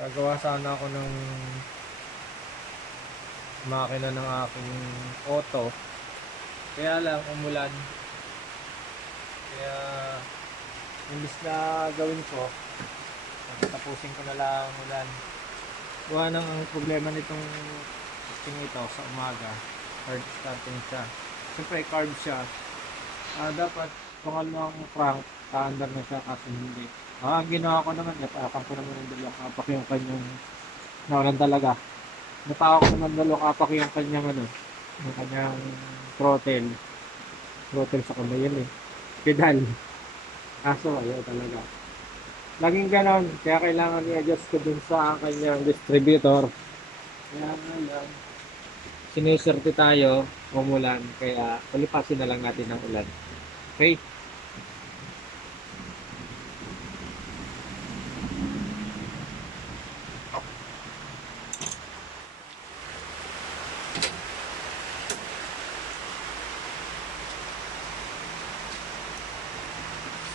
Gagawa sana ako ng makina ng aking auto. Kaya lang, umulan. Kaya, imbis na gawin ko, tapusin ko na lang ang ulan. Gawa ng ang problema nitong testing ito sa umaga. Hard starting siya. Siyempre, carb siya. Ah, dapat pangalawang crank, kaandar na siya kasi hindi. Ah, ang ginawa ko naman, natakan ko naman ng dalawang kapak yung kanyang nawalan talaga. Nataka ko naman dalawang kapak yung kanyang ano, yung kanyang throttle. Throttle sa kamay yun eh. Pedal. Kaso ayaw talaga. Laging ganon, kaya kailangan i-adjust ko dun sa kanyang distributor. Kaya ngayon, siniserte tayo, umulan, kaya palipasin na lang natin ng ulan. Okay?